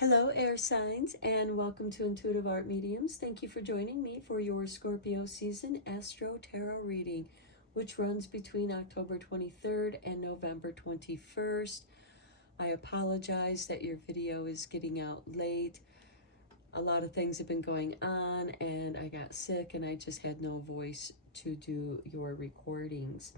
Hello, air signs, and welcome to Intuitive Art Mediums. Thank you for joining me for your Scorpio season Astro-Tarot reading, which runs between October 23rd and November 21st. I apologize that your video is getting out late. A lot of things have been going on, and I got sick, and I just had no voice to do your recordings.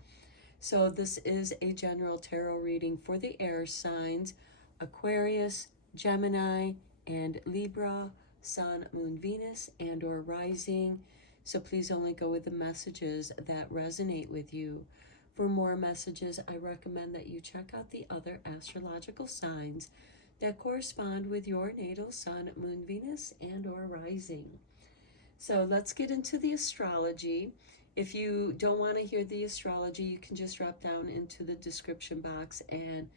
So this is a general tarot reading for the air signs, Aquarius, Gemini, and Libra, Sun, Moon, Venus, and or rising. So please only go with the messages that resonate with you. For more messages, I recommend that you check out the other astrological signs that correspond with your natal Sun, Moon, Venus, and or rising. So let's get into the astrology. If you don't want to hear the astrology, you can just drop down into the description box and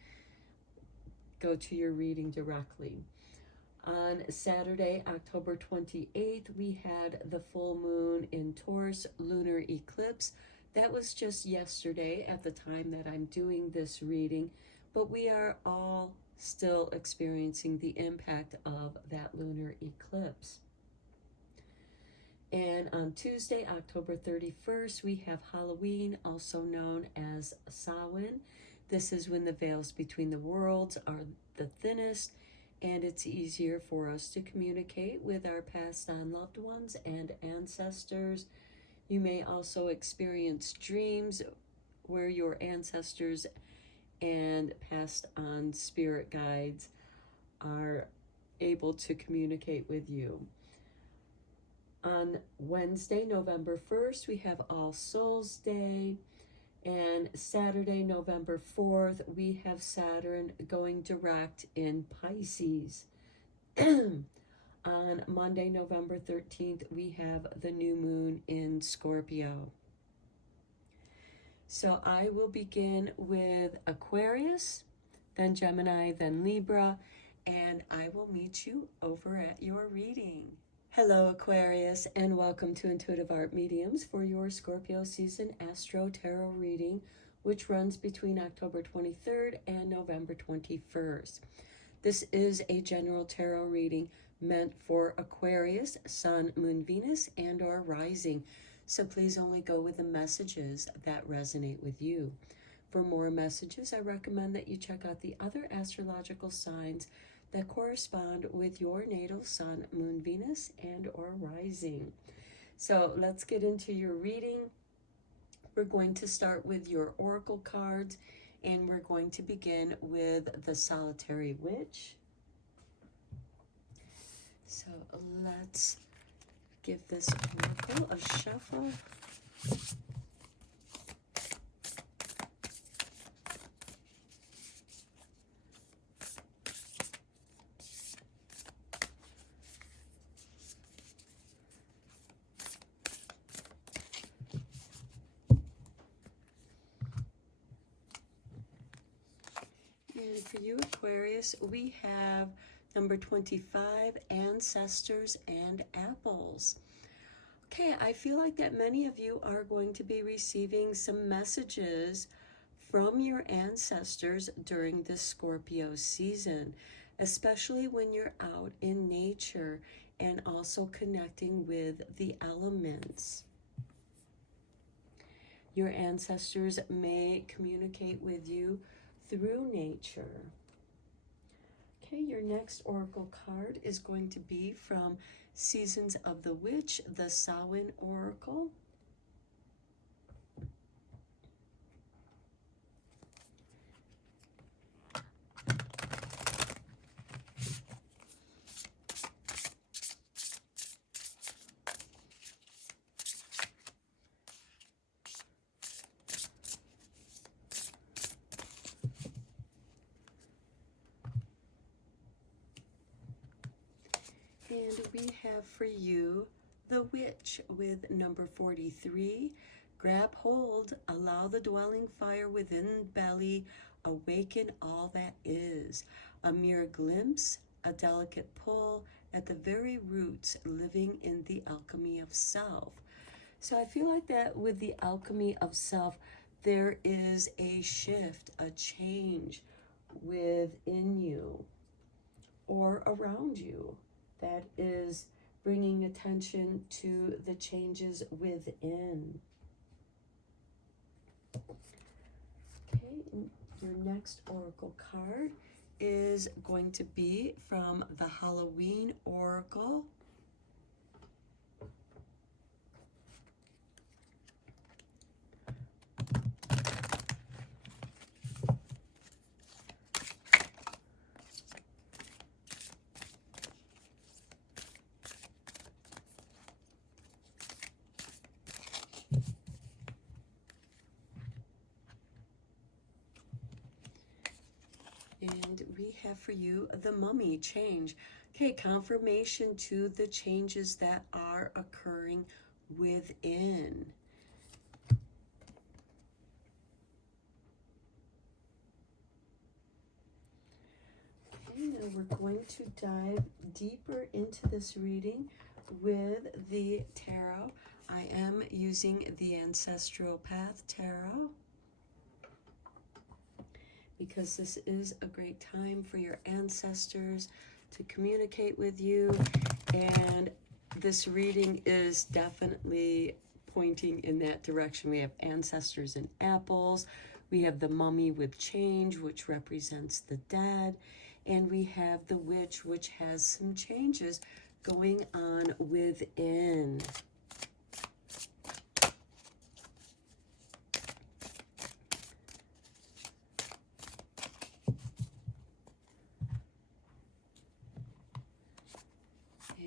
go to your reading directly. On Saturday, October 28th, we had the full moon in Taurus lunar eclipse. That was just yesterday at the time that I'm doing this reading, but we are all still experiencing the impact of that lunar eclipse. And on Tuesday, October 31st, we have Halloween, also known as Samhain. This is when the veils between the worlds are the thinnest, and it's easier for us to communicate with our passed on loved ones and ancestors. You may also experience dreams where your ancestors and passed on spirit guides are able to communicate with you. On Wednesday, November 1st, we have All Souls Day. And Saturday, November 4th, we have Saturn going direct in Pisces. On Monday, November 13th, we have the new moon in Scorpio. So I will begin with Aquarius, then Gemini, then Libra, and I will meet you over at your reading. Hello, Aquarius, and welcome to Intuitive Art Mediums for your Scorpio season Astro Tarot reading, which runs between October 23rd and November 21st. This is a general tarot reading meant for Aquarius, Sun, Moon, Venus, and or rising. So please only go with the messages that resonate with you. For more messages, I recommend that you check out the other astrological signs that correspond with your natal Sun, Moon, Venus, and or rising. So let's get into your reading. We're going to start with your oracle cards, and we're going to begin with the Solitary Witch. So let's give this oracle a shuffle. And for you, Aquarius, we have number 25, Ancestors and Apples. Okay, I feel like that many of you are going to be receiving some messages from your ancestors during this Scorpio season, especially when you're out in nature and also connecting with the elements. Your ancestors may communicate with you through nature. Okay, your next oracle card is going to be from Seasons of the Witch, the Samhain Oracle. And we have for you the Witch with number 43. Grab hold, allow the dwelling fire within belly, awaken all that is. A mere glimpse, a delicate pull at the very roots, living in the alchemy of self. So I feel like that with the alchemy of self, there is a shift, a change within you. or around you that is bringing attention to the changes within. Okay, and your next oracle card is going to be from the Halloween Oracle. And we have for you the Mummy change. Okay, confirmation to the changes that are occurring within. Okay, now we're going to dive deeper into this reading with the tarot. I am using the Ancestral Path Tarot, because this is a great time for your ancestors to communicate with you. And this reading is definitely pointing in that direction. We have ancestors and apples. We have the Mummy with change, which represents the dead. And we have the Witch, which has some changes going on within.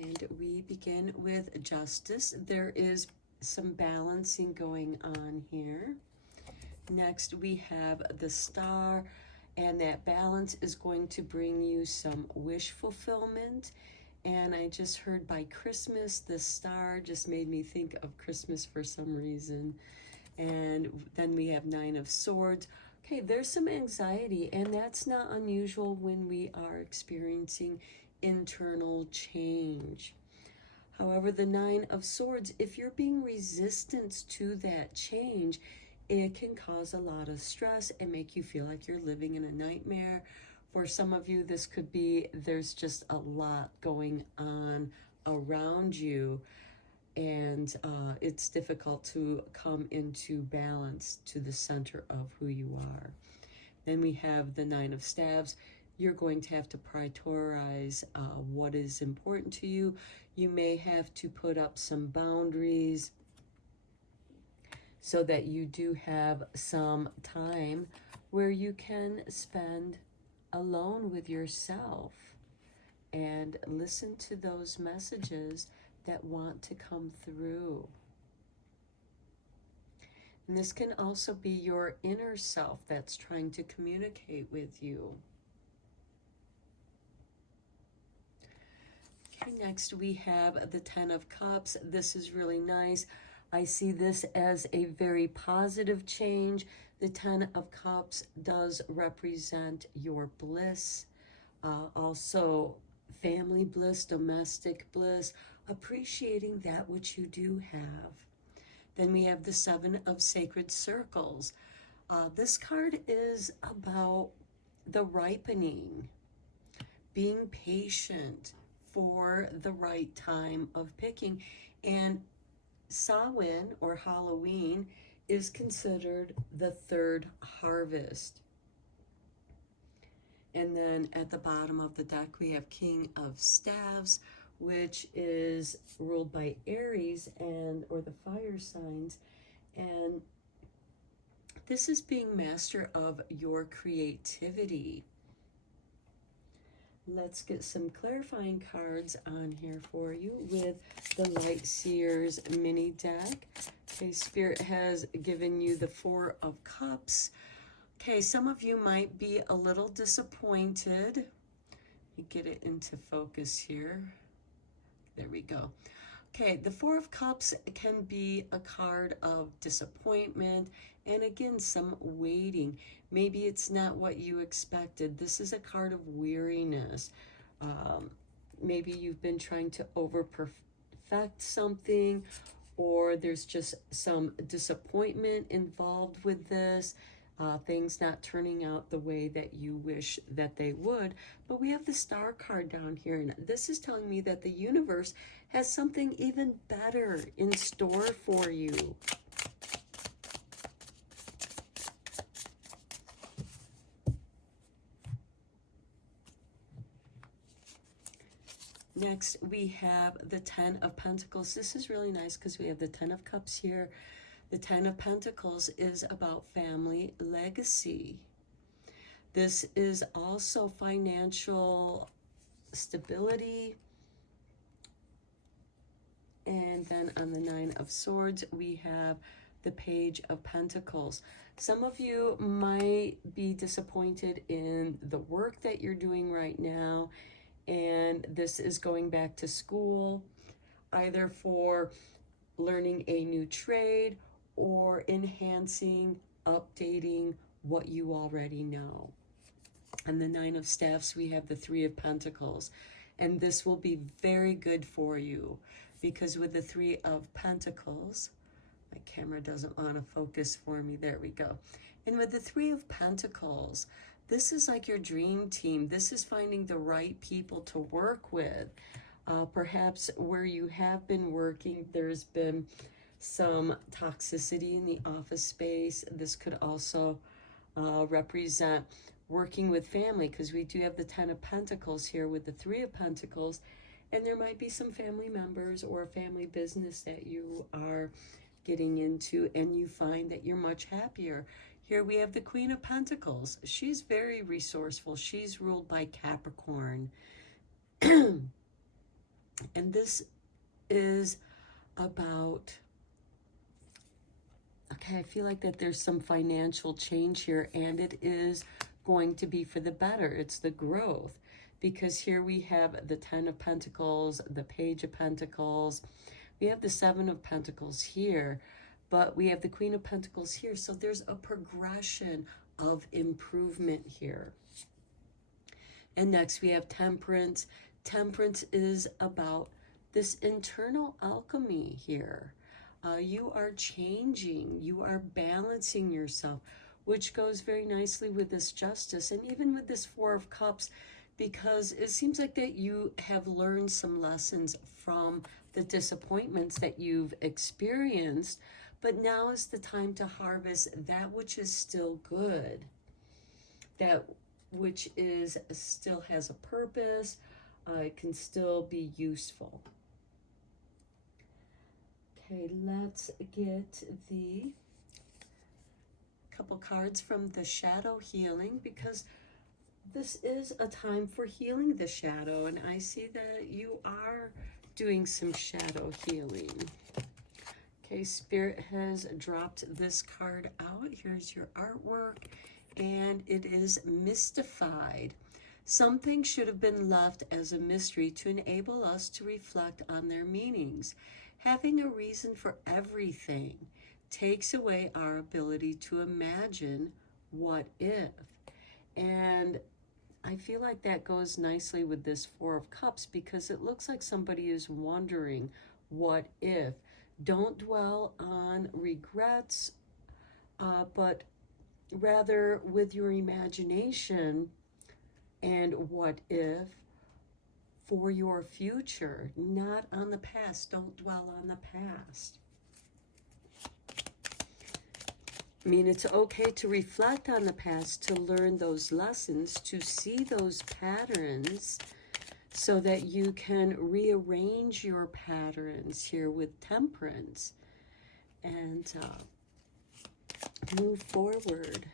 And we begin with Justice. There is some balancing going on here. Next, we have the Star, and that balance is going to bring you some wish fulfillment. And I just heard by Christmas, the Star just made me think of Christmas for some reason. And then we have Nine of Swords. Okay, there's some anxiety, and that's not unusual when we are experiencing internal change. However, the Nine of Swords, if you're being resistant to that change, it can cause a lot of stress and make you feel like you're living in a nightmare. For some of you, this could be there's just a lot going on around you, and it's difficult to come into balance to the center of who you are. Then we have the Nine of Staves. You're going to have to prioritize what is important to you. You may have to put up some boundaries so that you do have some time where you can spend alone with yourself and listen to those messages that want to come through. And this can also be your inner self that's trying to communicate with you. Okay, next we have the Ten of Cups. This is really nice. I see this as a very positive change. The Ten of Cups does represent your bliss, also family bliss, domestic bliss, appreciating that which you do have. Then we have the Seven of Sacred Circles. This card is about the ripening, being patient for the right time of picking. And Samhain, or Halloween, is considered the third harvest. And then at the bottom of the deck, we have King of Staves, which is ruled by Aries or the fire signs. And this is being master of your creativity. Let's get some clarifying cards on here for you with the Light Seers mini deck. Okay, Spirit has given you the Four of Cups. Okay, some of you might be a little disappointed. Let me get it into focus here. There we go. Okay, the Four of Cups can be a card of disappointment and again, some waiting. Maybe it's not what you expected. This is a card of weariness. Maybe you've been trying to over-perfect something, or there's just some disappointment involved with this. things not turning out the way that you wish that they would. But we have the Star card down here, and this is telling me that the universe has something even better in store for you. Next, we have the Ten of Pentacles. This is really nice because we have the Ten of Cups here. The Ten of Pentacles is about family legacy. This is also financial stability. And then on the Nine of Swords, we have the Page of Pentacles. Some of you might be disappointed in the work that you're doing right now, and this is going back to school, either for learning a new trade or enhancing, updating what you already know. And the Nine of Staffs, we have the Three of Pentacles. And this will be very good for you, because with the Three of Pentacles, my camera doesn't want to focus for me. There we go. And with the Three of Pentacles, this is like your dream team. This is finding the right people to work with. Perhaps where you have been working, there's been some toxicity in the office space. This could also represent working with family, because we do have the Ten of Pentacles here with the Three of Pentacles, and there might be some family members or a family business that you are getting into, and you find that you're much happier. Here we have the Queen of Pentacles. She's very resourceful. She's ruled by Capricorn. And this is about, okay, I feel like that there's some financial change here, and it is going to be for the better. It's the growth, because here we have the Ten of Pentacles, the Page of Pentacles. We have the Seven of Pentacles here, but we have the Queen of Pentacles here. So there's a progression of improvement here. And next we have Temperance. Temperance is about this internal alchemy here. You are changing, you are balancing yourself, which goes very nicely with this Justice, and even with this Four of Cups, because it seems like that you have learned some lessons from the disappointments that you've experienced, but now is the time to harvest that which is still good, that which is still has a purpose, it can still be useful. Okay, let's get the couple cards from the Shadow Healing, because this is a time for healing the shadow, and I see that you are doing some shadow healing. Okay, Spirit has dropped this card out. Here's your artwork, and it is Mystified. Something should have been left as a mystery to enable us to reflect on their meanings. Having a reason for everything takes away our ability to imagine what if. And I feel like that goes nicely with this Four of Cups, because it looks like somebody is wondering, what if? Don't dwell on regrets, but rather with your imagination and what if for your future, not on the past. Don't dwell on the past. I mean, it's okay to reflect on the past, to learn those lessons, to see those patterns, so that you can rearrange your patterns here with Temperance and move forward.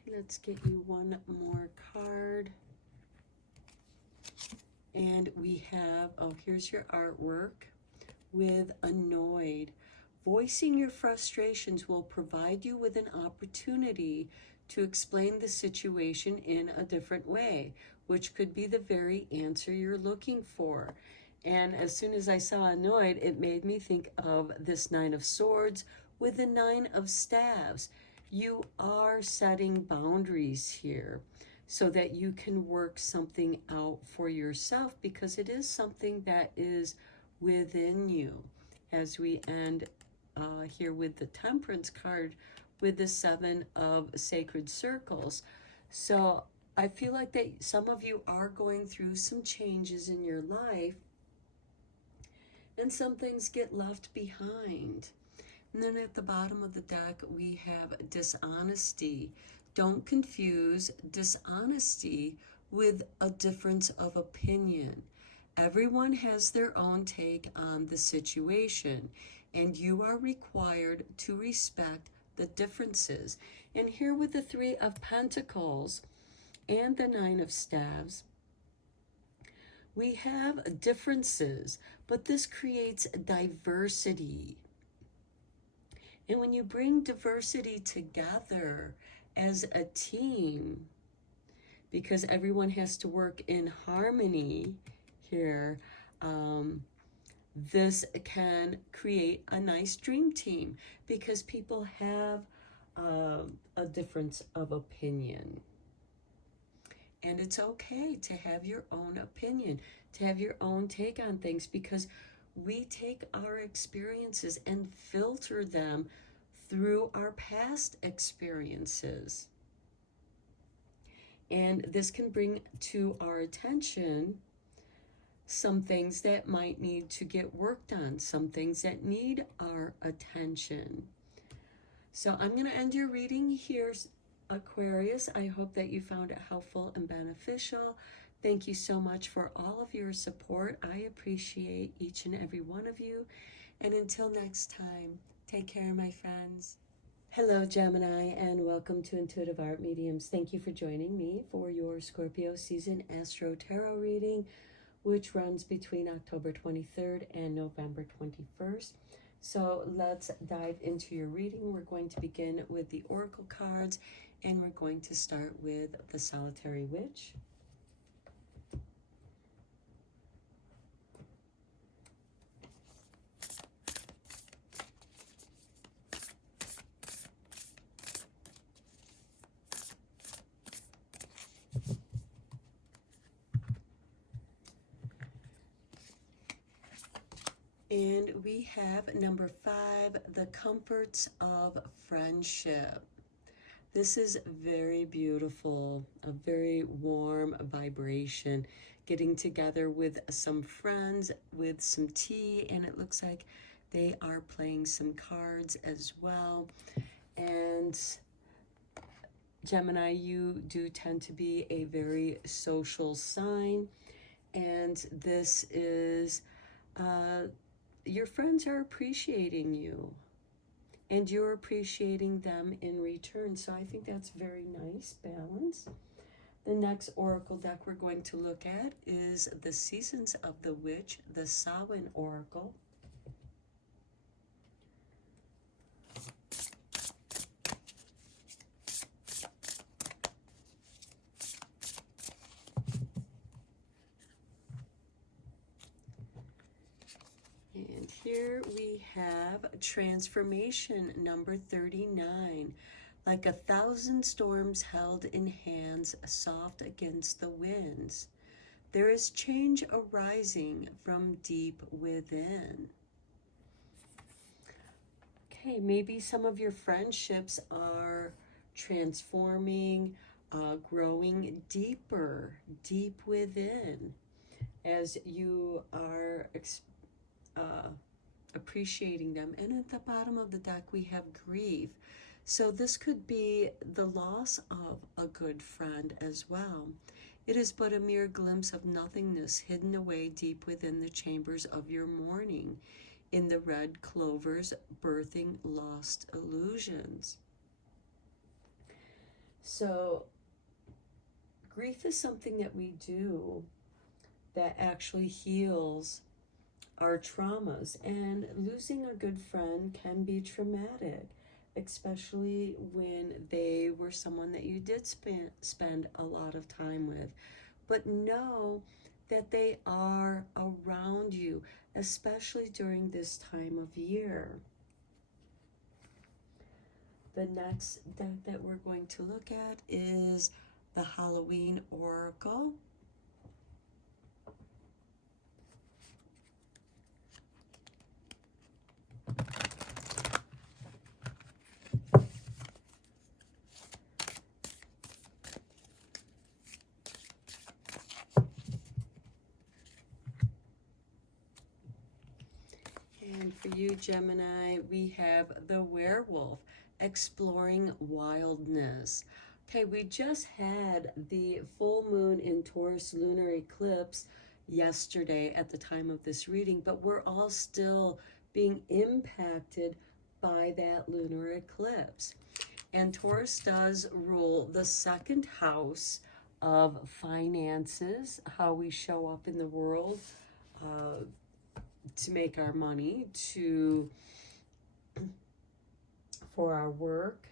Okay, let's get you one more card. And we have, oh, here's your artwork with Annoyed. Voicing your frustrations will provide you with an opportunity to explain the situation in a different way, which could be the very answer you're looking for. And as soon as I saw Annoyed, it made me think of this Nine of Swords with the Nine of Staves. You are setting boundaries here so that you can work something out for yourself, because it is something that is within you. As we end here with the Temperance card with the Seven of Sacred Circles. So I feel like that some of you are going through some changes in your life, and some things get left behind. And then at the bottom of the deck, we have dishonesty. Don't confuse dishonesty with a difference of opinion. Everyone has their own take on the situation, and you are required to respect the differences. And here with the Three of Pentacles and the Nine of Staves, we have differences, but this creates diversity. And when you bring diversity together as a team, because everyone has to work in harmony here, this can create a nice dream team, because people have a difference of opinion. And it's okay to have your own opinion, to have your own take on things, because we take our experiences and filter them through our past experiences. And this can bring to our attention some things that might need to get worked on, some things that need our attention. So I'm going to end your reading here, Aquarius. I hope that you found it helpful and beneficial. Thank you so much for all of your support. I appreciate each and every one of you. And until next time, take care, my friends. Hello, Gemini, and welcome to Intuitive Art Mediums. Thank you for joining me for your Scorpio season Astro-Tarot reading, which runs between October 23rd and November 21st. So let's dive into your reading. We're going to begin with the Oracle cards, and we're going to start with the Solitary Witch. And we have number 5, the comforts of friendship. This is very beautiful, a very warm vibration, getting together with some friends, with some tea, and it looks like they are playing some cards as well. And Gemini, you do tend to be a very social sign, and this is your friends are appreciating you, and you're appreciating them in return. So I think that's very nice balance. The next oracle deck we're going to look at is the Seasons of the Witch, the Samhain Oracle. And here we have transformation number 39. Like 1,000 storms held in hands, soft against the winds, there is change arising from deep within. Okay, maybe some of your friendships are transforming, growing deeper, deep within, as you are appreciating them. And at the bottom of the deck, we have grief. So this could be the loss of a good friend as well. It is but a mere glimpse of nothingness hidden away deep within the chambers of your mourning, in the red clovers birthing lost illusions. So grief is something that we do that actually heals our traumas, and losing a good friend can be traumatic, especially when they were someone that you did spend a lot of time with. But know that they are around you, especially during this time of year. The next deck that we're going to look at is the Halloween Oracle. for you, Gemini, we have the Werewolf, exploring wildness. Okay, we just had the full moon in Taurus lunar eclipse yesterday at the time of this reading, but we're all still being impacted by that lunar eclipse. And Taurus does rule the second house of finances, how we show up in the world, to make our money, for our work.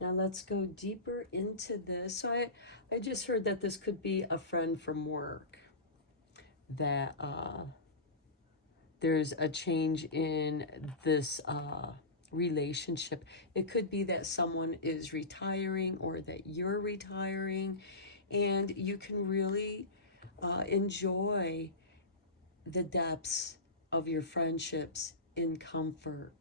Now let's go deeper into this. So I just heard that this could be a friend from work, that there's a change in this relationship. It could be that someone is retiring or that you're retiring, and you can really enjoy the depths of your friendships in comfort.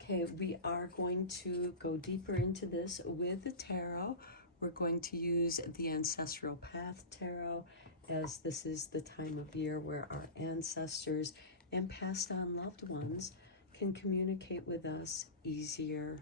Okay, we are going to go deeper into this with the tarot. We're going to use the Ancestral Path Tarot, as this is the time of year where our ancestors and passed on loved ones can communicate with us easier.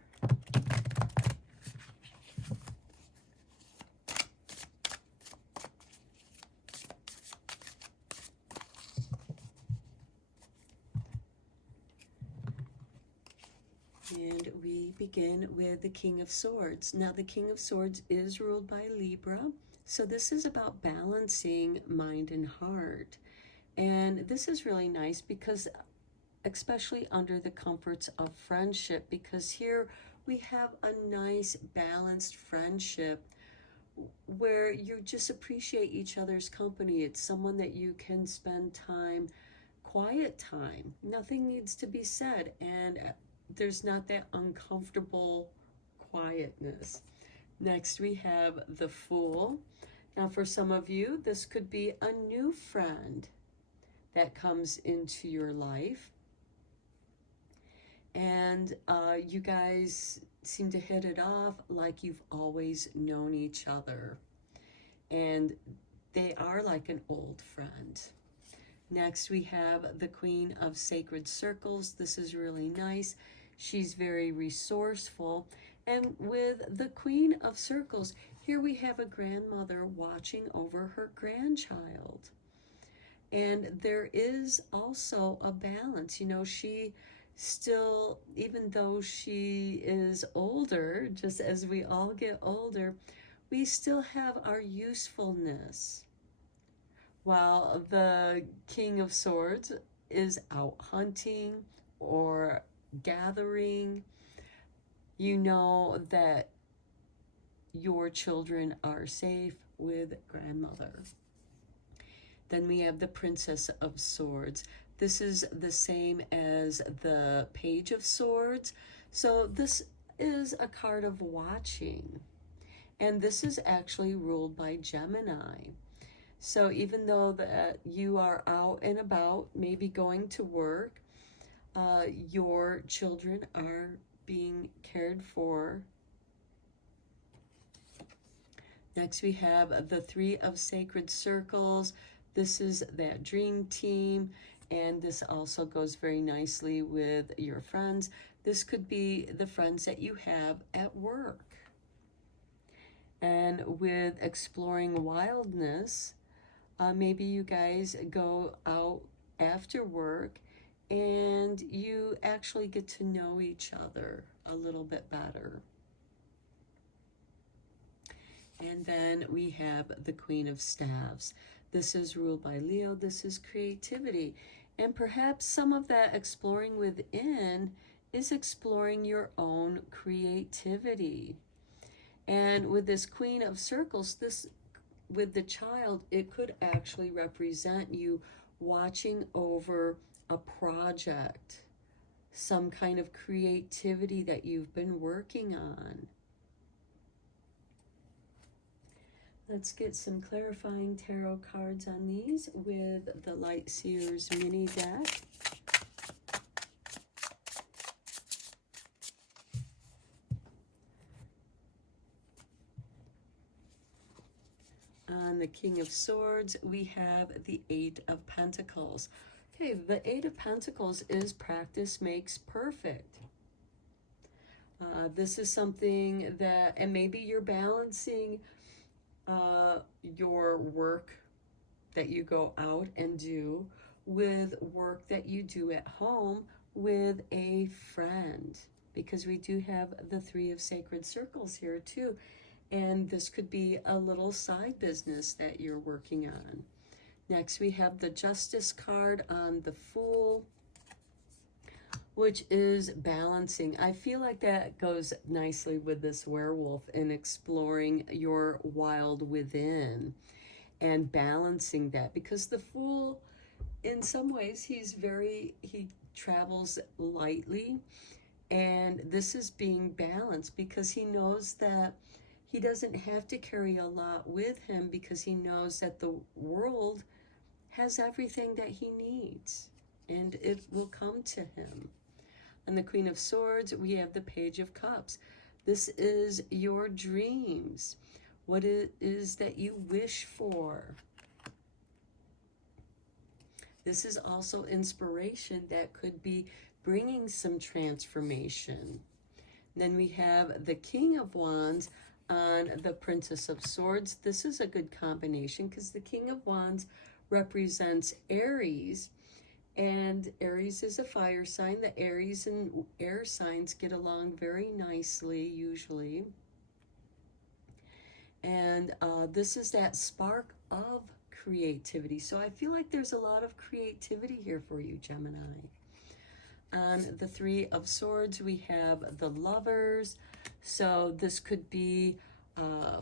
And we begin with the King of Swords. Now, the King of Swords is ruled by Libra, so this is about balancing mind and heart. And this is really nice because, especially under the comforts of friendship, because here we have a nice balanced friendship where you just appreciate each other's company. It's someone that you can spend time, quiet time. Nothing needs to be said, and there's not that uncomfortable quietness. Next, we have the Fool. Now, for some of you, this could be a new friend that comes into your life. And you guys seem to hit it off like you've always known each other. And they are like an old friend. Next, we have the Queen of Sacred Circles. This is really nice. She's very resourceful. And with the Queen of Circles, here we have a grandmother watching over her grandchild. And there is also a balance. You know, she still, even though she is older, just as we all get older, we still have our usefulness. While the King of Swords is out hunting or gathering, you know that your children are safe with grandmother. Then we have the Princess of Swords. This is the same as the Page of Swords. So this is a card of watching. And this is actually ruled by Gemini. So even though that you are out and about, maybe going to work, your children are being cared for. Next, we have the Three of Sacred Circles. This is that dream team, and this also goes very nicely with your friends. This could be the friends that you have at work. And with exploring wildness, maybe you guys go out after work and you actually get to know each other a little bit better. And then we have the Queen of Staves. This is ruled by Leo. This is creativity. And perhaps some of that exploring within is exploring your own creativity. And with this Queen of Circles, this with the child, it could actually represent you watching over a project, some kind of creativity that you've been working on. Let's get some clarifying tarot cards on these with the Light Seers mini deck. On the King of Swords, we have the Eight of Pentacles. Okay, the Eight of Pentacles is practice makes perfect. This is something that, and maybe you're balancing your work that you go out and do with work that you do at home with a friend, because we do have the Three of Sacred Circles here too, and this could be a little side business that you're working on. Next we have the Justice card on the Fool, which is balancing. I feel like that goes nicely with this werewolf in exploring your wild within and balancing that, because the Fool, in some ways, he travels lightly, and this is being balanced because he knows that he doesn't have to carry a lot with him, because he knows that the world has everything that he needs and it will come to him. And the Queen of Swords, we have the Page of Cups. This is your dreams, what it is that you wish for. This is also inspiration that could be bringing some transformation. Then we have the King of Wands on the Princess of Swords. This is a good combination because the King of Wands represents Aries, and Aries is a fire sign. The Aries and air signs get along very nicely usually. And this is that spark of creativity. So I feel like there's a lot of creativity here for you, Gemini. On the Three of Swords, we have the Lovers. So this could be,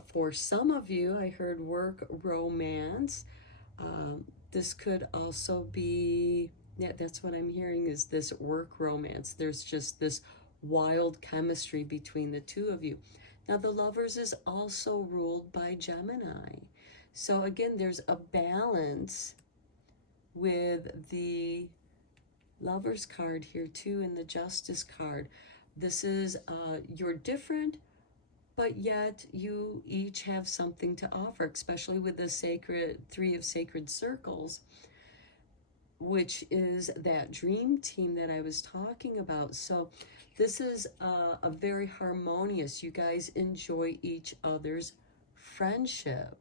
for some of you, I heard work, romance. This could also be, yeah, that's what I'm hearing, is this work romance. There's just this wild chemistry between the two of you. Now, the Lovers is also ruled by Gemini. So again, there's a balance with the Lovers card here too, and the Justice card. This is, you're different, but yet you each have something to offer, especially with the Three of Sacred Circles, which is that dream team that I was talking about. So this is a very harmonious, you guys enjoy each other's friendship.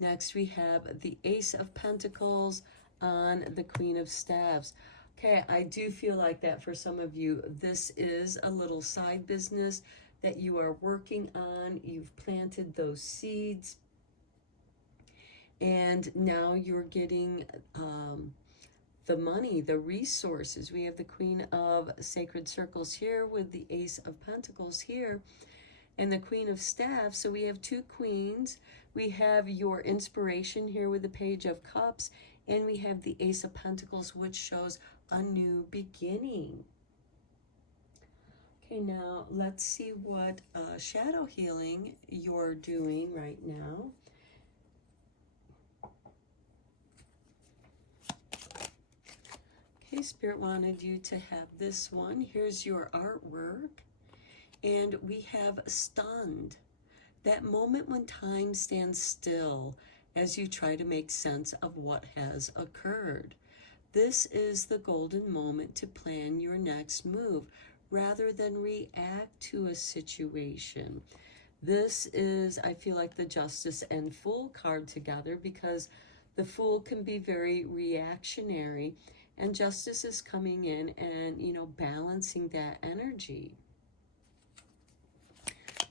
Next we have the Ace of Pentacles on the Queen of Staves. Okay, I do feel like that for some of you, this is a little side business that you are working on. You've planted those seeds, and now you're getting the money, the resources. We have the Queen of Sacred Circles here with the Ace of Pentacles here and the Queen of Staves. So we have two queens. We have your inspiration here with the Page of Cups, and we have the Ace of Pentacles, which shows a new beginning. Okay, now let's see what shadow healing you're doing right now. Okay, Spirit wanted you to have this one. Here's your artwork. And we have stunned. That moment when time stands still as you try to make sense of what has occurred. This is the golden moment to plan your next move rather than react to a situation. This is, I feel like, the Justice and Fool card together, because the Fool can be very reactionary, and Justice is coming in and, you know, balancing that energy.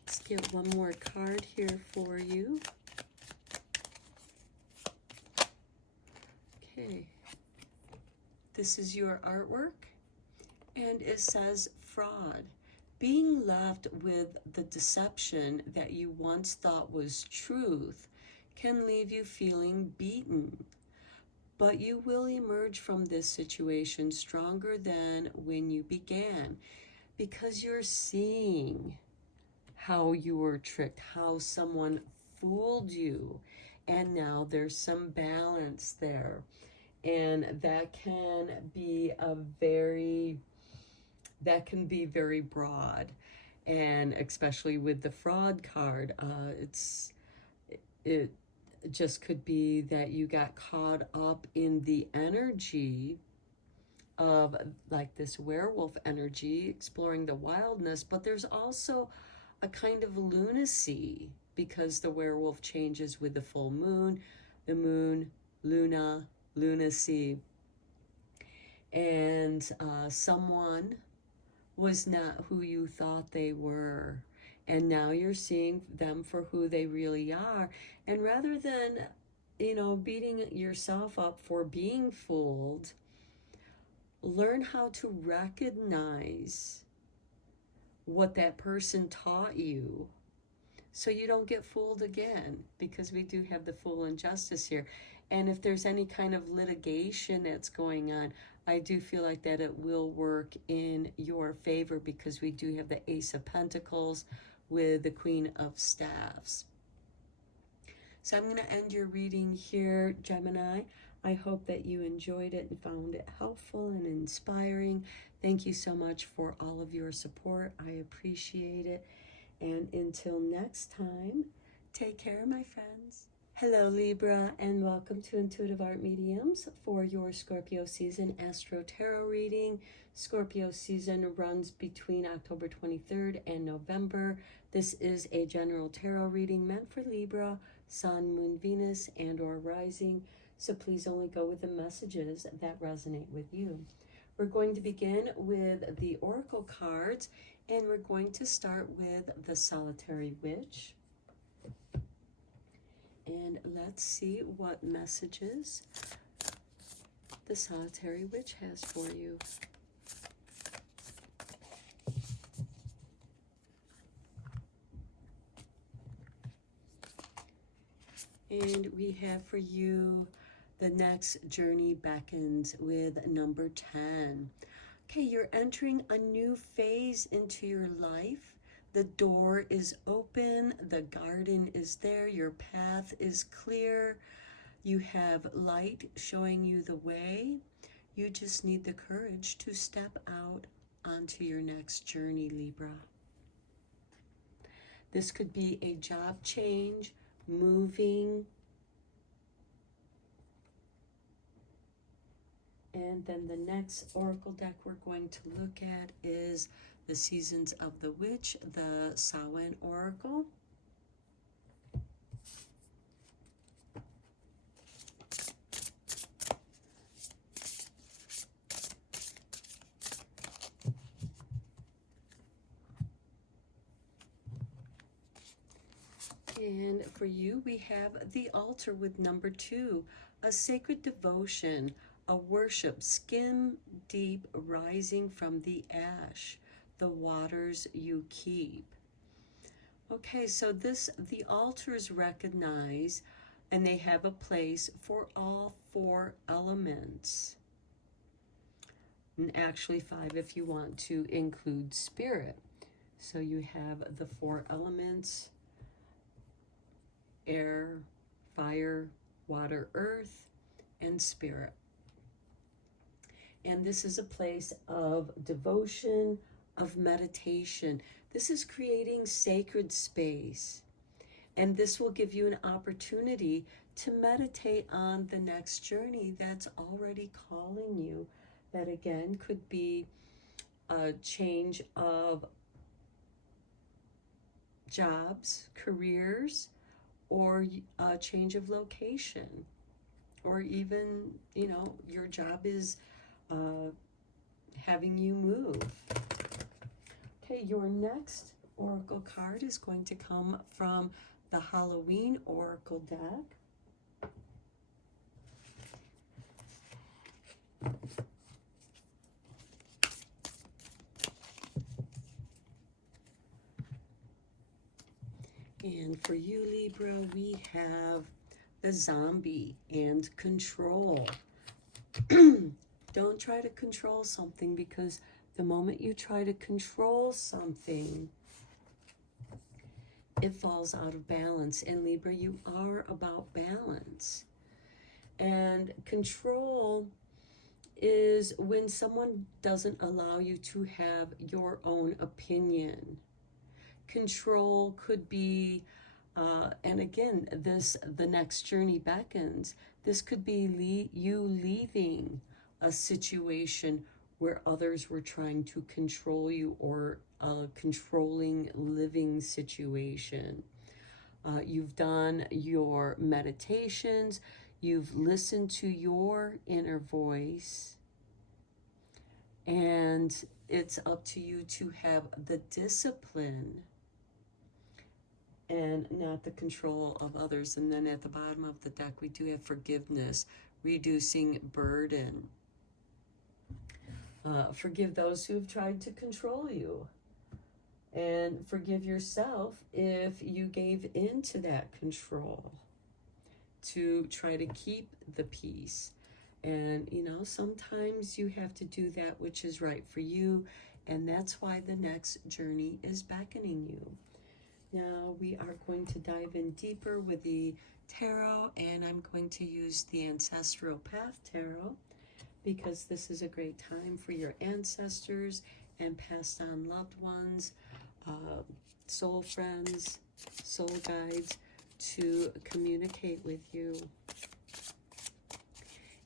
Let's get one more card here for you. Okay. This is your artwork, and it says fraud. Being left with the deception that you once thought was truth can leave you feeling beaten. But you will emerge from this situation stronger than when you began, because you're seeing how you were tricked, how someone fooled you, and now there's some balance there. And that can be very broad, and especially with the fraud card, just could be that you got caught up in the energy of like this werewolf energy, exploring the wildness, but there's also a kind of lunacy because the werewolf changes with the full moon, the moon, luna, lunacy. And someone was not who you thought they were. And now you're seeing them for who they really are. And rather than, beating yourself up for being fooled, learn how to recognize what that person taught you so you don't get fooled again, because we do have the fool and justice here. And if there's any kind of litigation that's going on, I do feel like that it will work in your favor, because we do have the Ace of Pentacles with the Queen of Staffs. So I'm going to end your reading here, Gemini. I hope that you enjoyed it and found it helpful and inspiring. Thank you so much for all of your support. I appreciate it. And until next time, take care, my friends. Hello, Libra, and welcome to Intuitive Art Mediums for your Scorpio season Astro-Tarot reading. Scorpio season runs between October 23rd and November. This is a general tarot reading meant for Libra, Sun, Moon, Venus, and or Rising. So please only go with the messages that resonate with you. We're going to begin with the Oracle cards, and we're going to start with the Solitary Witch. And let's see what messages the Solitary Witch has for you. And we have for you, the next journey beckons with number 10. Okay, you're entering a new phase into your life. The door is open, the garden is there, your path is clear. You have light showing you the way. You just need the courage to step out onto your next journey, Libra. This could be a job change, moving. And then the next oracle deck we're going to look at is the Seasons of the Witch, the Samhain Oracle. And for you, we have the altar with number 2, a sacred devotion, a worship, skin deep, rising from the ash, the waters you keep. Okay, so the altars recognize, and they have a place for all 4 elements. And actually 5 if you want to include spirit. So you have the 4 elements: air, fire, water, earth, and spirit. And this is a place of devotion, of meditation. This is creating sacred space. And this will give you an opportunity to meditate on the next journey that's already calling you. That again could be a change of jobs, careers, or a change of location, or even, your job is having you move. Okay, your next oracle card is going to come from the Halloween Oracle deck. And for you, Libra, we have the Zombie and control. Don't try to control something, because the moment you try to control something, it falls out of balance. And Libra, you are about balance. And control is when someone doesn't allow you to have your own opinion. Control could be And again, the next journey beckons. This could be you leaving a situation where others were trying to control you, or a controlling living situation. You've done your meditations, you've listened to your inner voice, and it's up to you to have the discipline and not the control of others. And then at the bottom of the deck, we do have forgiveness, reducing burden. Forgive those who have tried to control you. And forgive yourself if you gave in to that control to try to keep the peace. And, you know, sometimes you have to do that which is right for you. And that's why the next journey is beckoning you. Now we are going to dive in deeper with the tarot, and I'm going to use the Ancestral Path Tarot, because this is a great time for your ancestors and passed on loved ones, soul friends, soul guides, to communicate with you.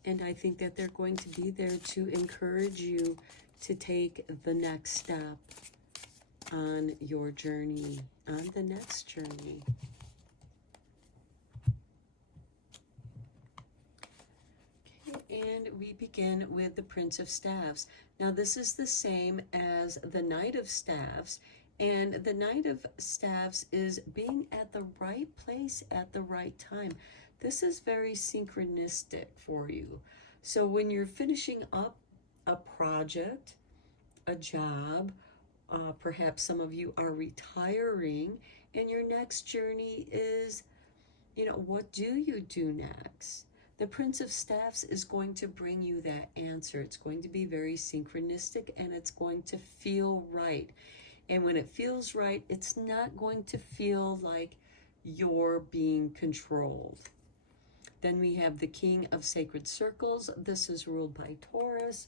And I think that they're going to be there to encourage you to take the next step on your journey, on the next journey. Okay, and we begin with the Prince of Staves. Now this is the same as the Knight of Staves, and the Knight of Staves is being at the right place at the right time. This is very synchronistic for you. So when you're finishing up a project, a job, perhaps some of you are retiring, and your next journey is, you know, what do you do next? The Prince of Staves is going to bring you that answer. It's going to be very synchronistic, and it's going to feel right. And when it feels right, it's not going to feel like you're being controlled. Then we have the King of Sacred Circles. This is ruled by Taurus.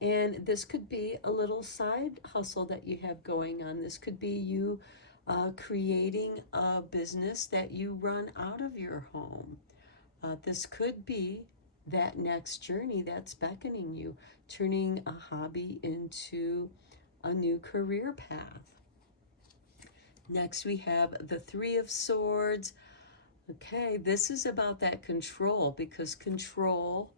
And this could be a little side hustle that you have going on. This could be you creating a business that you run out of your home. This could be that next journey that's beckoning you, turning a hobby into a new career path. Next we have the Three of Swords. Okay, this is about that control, because control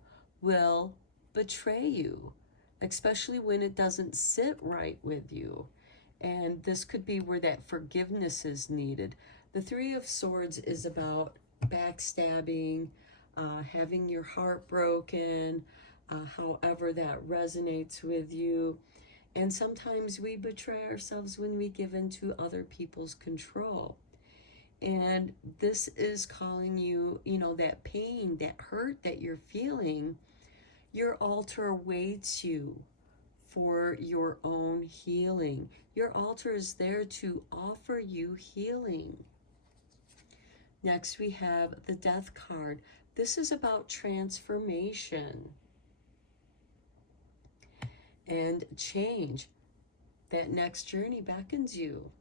will betray you, especially when it doesn't sit right with you. And this could be where that forgiveness is needed. The Three of Swords is about backstabbing, having your heart broken, however that resonates with you. And sometimes we betray ourselves when we give in to other people's control. And this is calling you, you know, that pain, that hurt that you're feeling, your altar awaits you for your own healing. Your altar is there to offer you healing. Next, we have the Death card. This is about transformation and change. That next journey beckons you.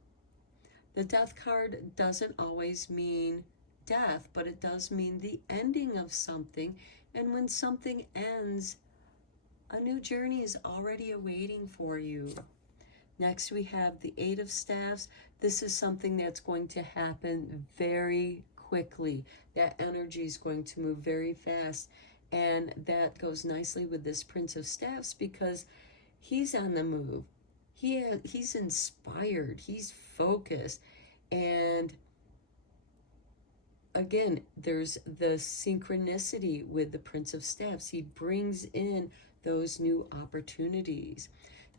The Death card doesn't always mean death, but it does mean the ending of something. And when something ends, a new journey is already awaiting for you. Next, we have the Eight of Staves. This is something that's going to happen very quickly. That energy is going to move very fast. And that goes nicely with this Prince of Staves, because he's on the move. He's inspired. He's focused. And again, there's the synchronicity with the Prince of Staves. He brings in those new opportunities.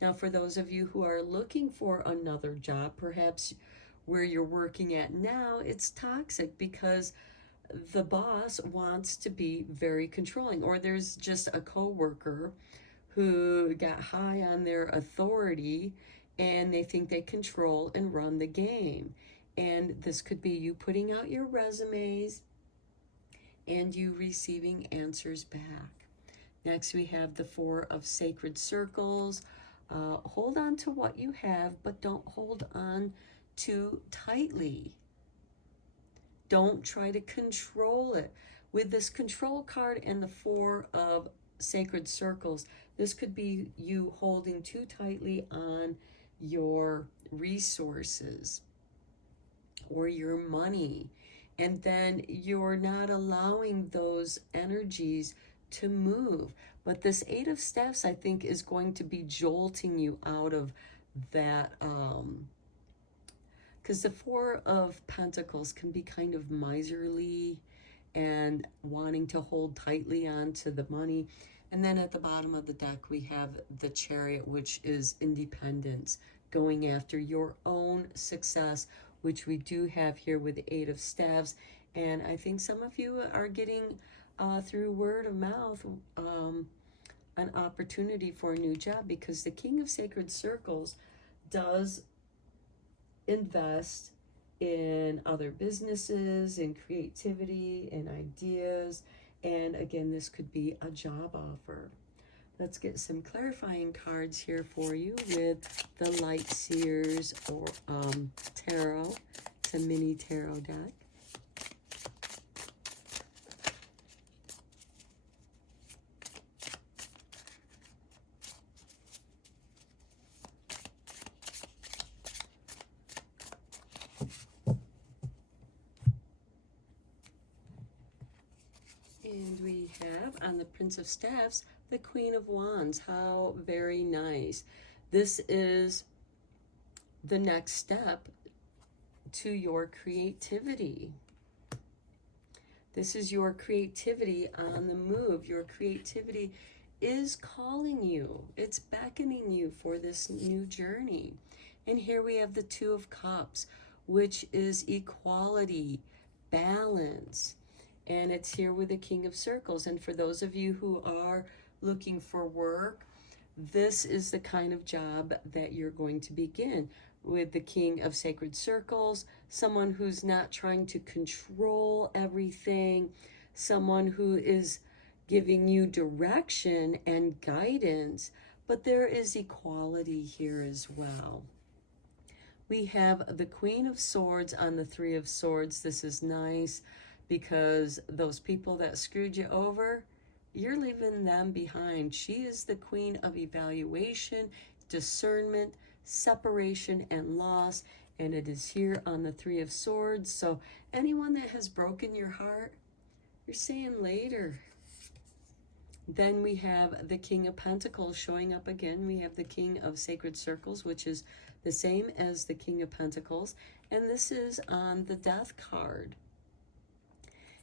Now, for those of you who are looking for another job, perhaps where you're working at now, it's toxic because the boss wants to be very controlling, or there's just a coworker who got high on their authority and they think they control and run the game. And this could be you putting out your resumes and you receiving answers back. Next, we have the Four of Sacred Circles. Hold on to what you have, but don't hold on too tightly. Don't try to control it. With this control card and the Four of Sacred Circles, this could be you holding too tightly on your resources or your money, and then you're not allowing those energies to move. But this Eight of Staffs, I think, is going to be jolting you out of that, because the Four of Pentacles can be kind of miserly and wanting to hold tightly onto the money. And then at the bottom of the deck, we have the Chariot, which is independence, going after your own success, which we do have here with the Eight of Staves. And I think some of you are getting, through word of mouth, an opportunity for a new job, because the King of Sacred Circles does invest in other businesses, in creativity and ideas. And again, this could be a job offer. Let's get some clarifying cards here for you with the Light Seers or Tarot. It's a mini tarot deck. And we have on the Prince of Staffs, the Queen of Wands. How very nice. This is the next step to your creativity. This is your creativity on the move. Your creativity is calling you. It's beckoning you for this new journey. And here we have the Two of Cups, which is equality, balance. And it's here with the King of Circles. And for those of you who are looking for work, this is the kind of job that you're going to begin with the King of Sacred Circles, someone who's not trying to control everything, someone who is giving you direction and guidance, but there is equality here as well. We have the Queen of Swords on the Three of Swords. This is nice because those people that screwed you over, you're leaving them behind. She is the Queen of evaluation, discernment, separation, and loss. And it is here on the Three of Swords. So anyone that has broken your heart, you're saying later. Then we have the King of Pentacles showing up again. We have the King of Sacred Circles, which is the same as the King of Pentacles. And this is on the Death card.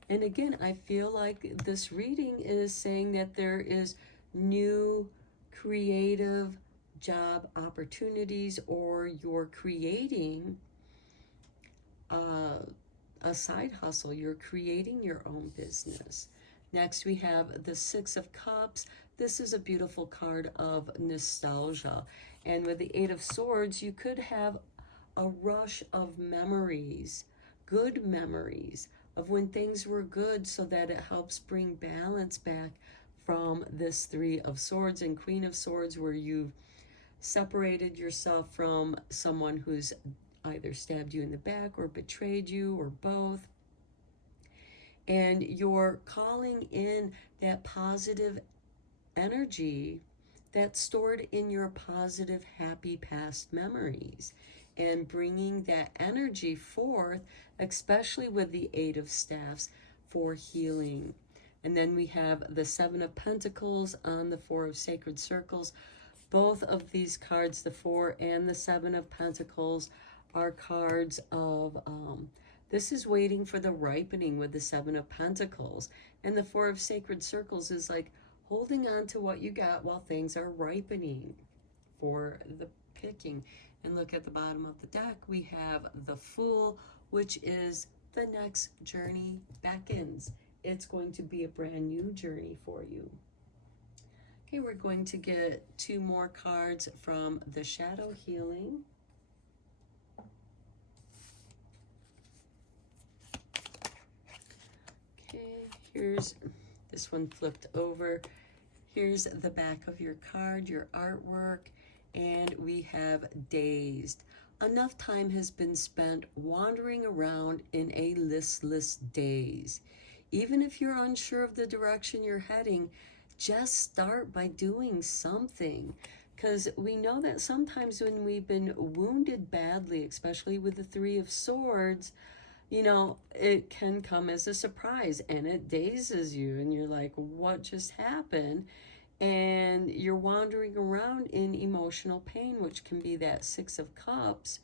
And again, I feel like this reading is saying that there is new creative job opportunities, or you're creating a side hustle. You're creating your own business. Next, we have the Six of Cups. This is a beautiful card of nostalgia. And with the Eight of Swords, you could have a rush of memories, good memories of when things were good, so that it helps bring balance back from this Three of Swords and Queen of Swords, where you've separated yourself from someone who's either stabbed you in the back or betrayed you, or both. And you're calling in that positive energy that's stored in your positive, happy past memories, and bringing that energy forth, especially with the Eight of Staffs, for healing. And then we have the Seven of Pentacles on the Four of Sacred Circles. Both of these cards, the Four and the Seven of Pentacles, are cards of, this is waiting for the ripening with the Seven of Pentacles. And the Four of Sacred Circles is like holding on to what you got while things are ripening for the picking. And look at the bottom of the deck, we have the Fool, which is the next journey beckons. It's going to be a brand new journey for you. Okay, we're going to get two more cards from the Shadow Healing. Okay, here's this one flipped over. Here's the back of your card, your artwork, and we have Dazed. enough time has been spent wandering around in a listless daze. Even if you're unsure of the direction you're heading, just start by doing something. Because we know that sometimes when we've been wounded badly, especially with the Three of Swords, you know, it can come as a surprise and it dazes you, and you're like, what just happened? And you're wandering around in emotional pain, which can be that Six of Cups.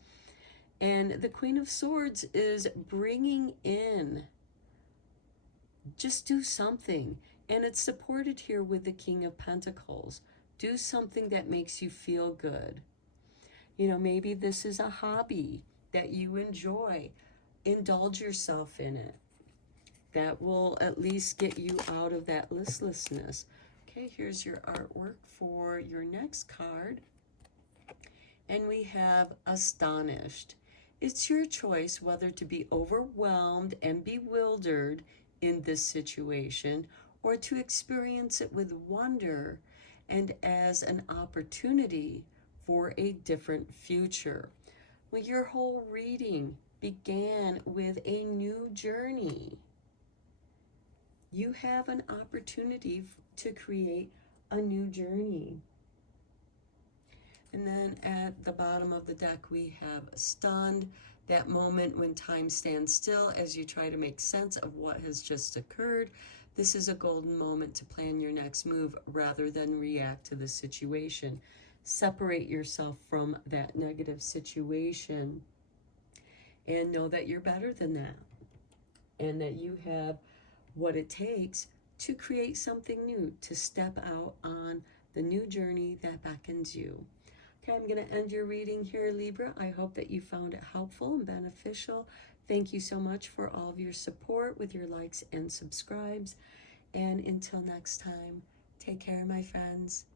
And the Queen of Swords is bringing in, just do something. And it's supported here with the King of Pentacles. Do something that makes you feel good. You know, maybe this is a hobby that you enjoy. Indulge yourself in it. That will at least get you out of that listlessness. Okay, here's your artwork for your next card. And we have Astonished. It's your choice whether to be overwhelmed and bewildered in this situation or to experience it with wonder and as an opportunity for a different future. Well, your whole reading began with a new journey. You have an opportunity to create a new journey. And then at the bottom of the deck, we have Stunned, that moment when time stands still as you try to make sense of what has just occurred. This is a golden moment to plan your next move rather than react to the situation. Separate yourself from that negative situation and know that you're better than that, and that you have what it takes to create something new, to step out on the new journey that beckons you. Okay, I'm going to end your reading here, Libra. I hope that you found it helpful and beneficial. Thank you so much for all of your support with your likes and subscribes. And until next time, take care, my friends.